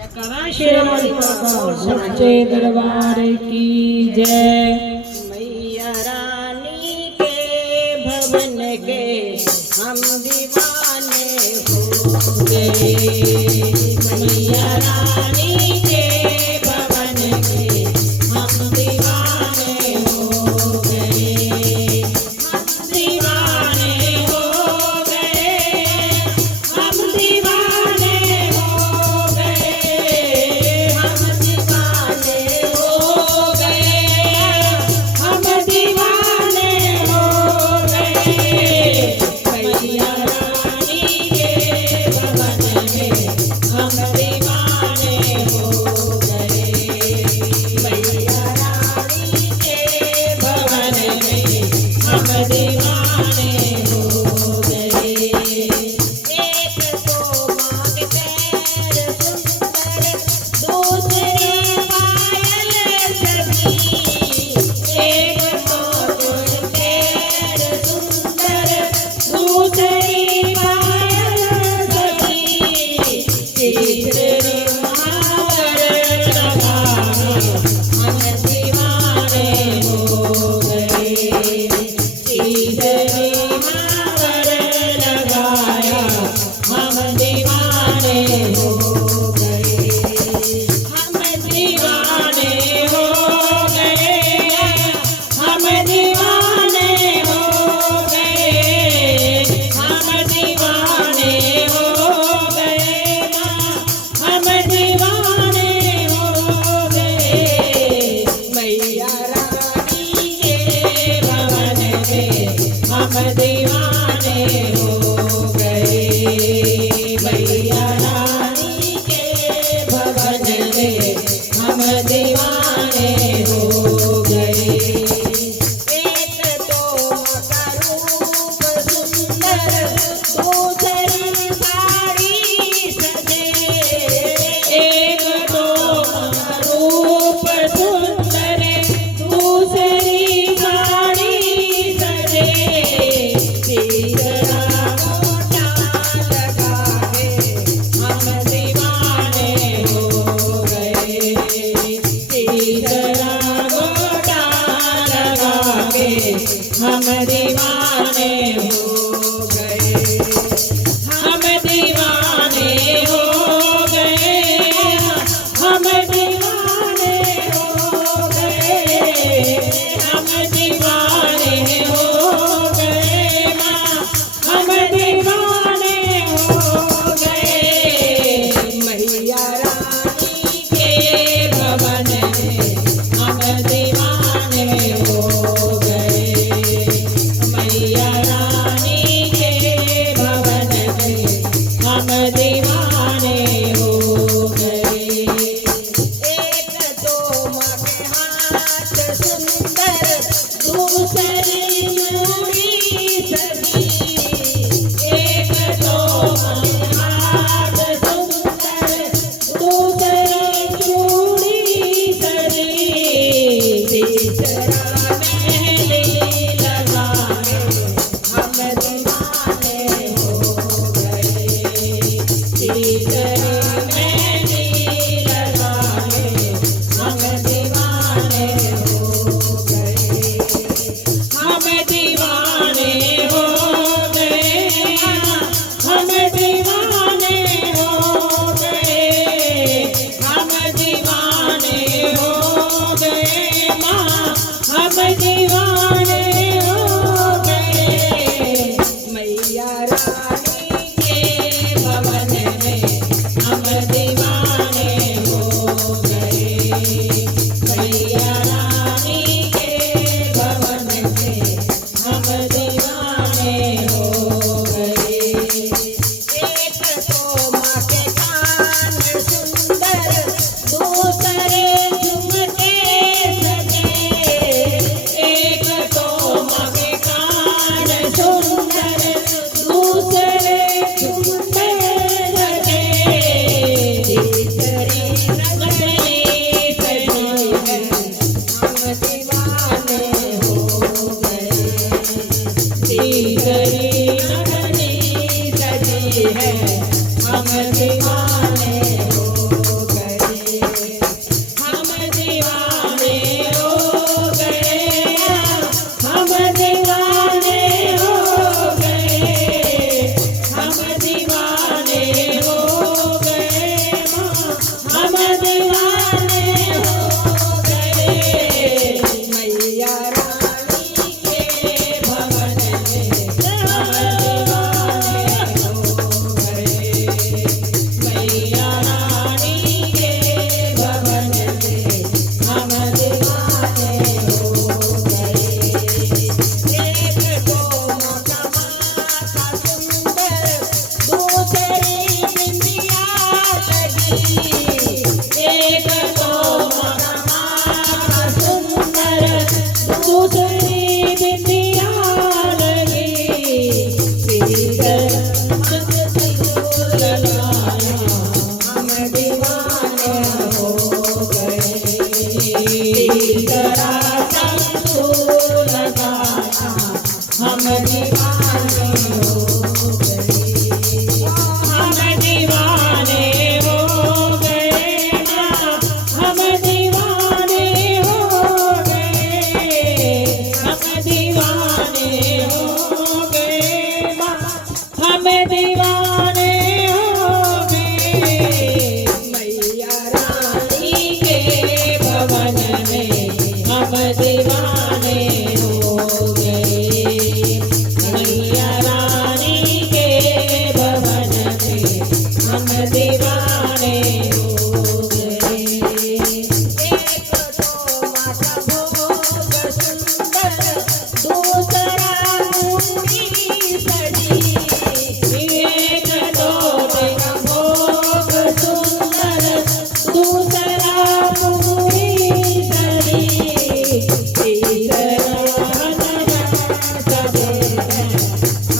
शेरवाली बाबा सच्चे दरबार की जय। मैया रानी के भवन के हम दीवाने हो गए। मैया रानी के भवन के हम दीवाने हो गए। हम दीवाने हो गए। हम दीवाने हो गए। हम दीवाने हो गए। हम दीवाने हो गए। मैया रानी के भवन में एक तो महा सुंदर दूसरी बिटिया लगी श्रीधर सिंदूर लगाया हम दीवाने हो गए श्रीधर सिंदूर लगाया हम दीवाने हो गए हम दीवाने हो गए हम दीवाने हो गए हम दीवाने हो गए हम दीवाने हो गए मैया रानी के भवन में हम दीवाने हो गए मैया रानी के भवन में हम दीवाने हो गए एक तो माता भोग सुंदर दूसरा मुंडी सजी एक तो तेरा भोग सुंदर दूसरा मुंडी सजी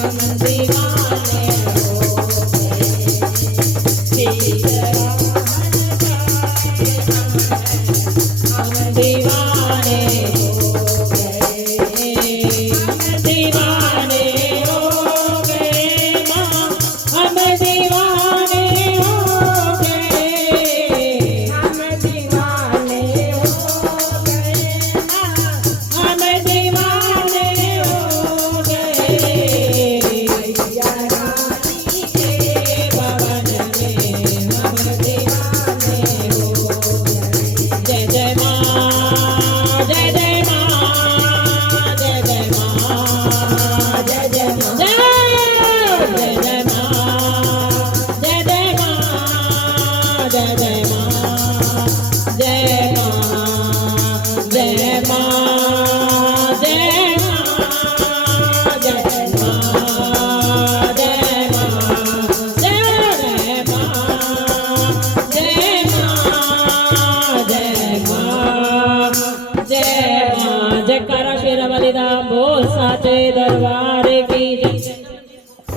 हम दीवाने हो हम दीवाने हो गए हम दीवाने हो गए हम दीवाने हो गए हम दीवाने हो गए मैया रानी के भवन में हम दीवाने हो गए जय जय माँ जय जय माँ जय जय माँ जय जय माँ जय जय माँ जय जय माँ जय जय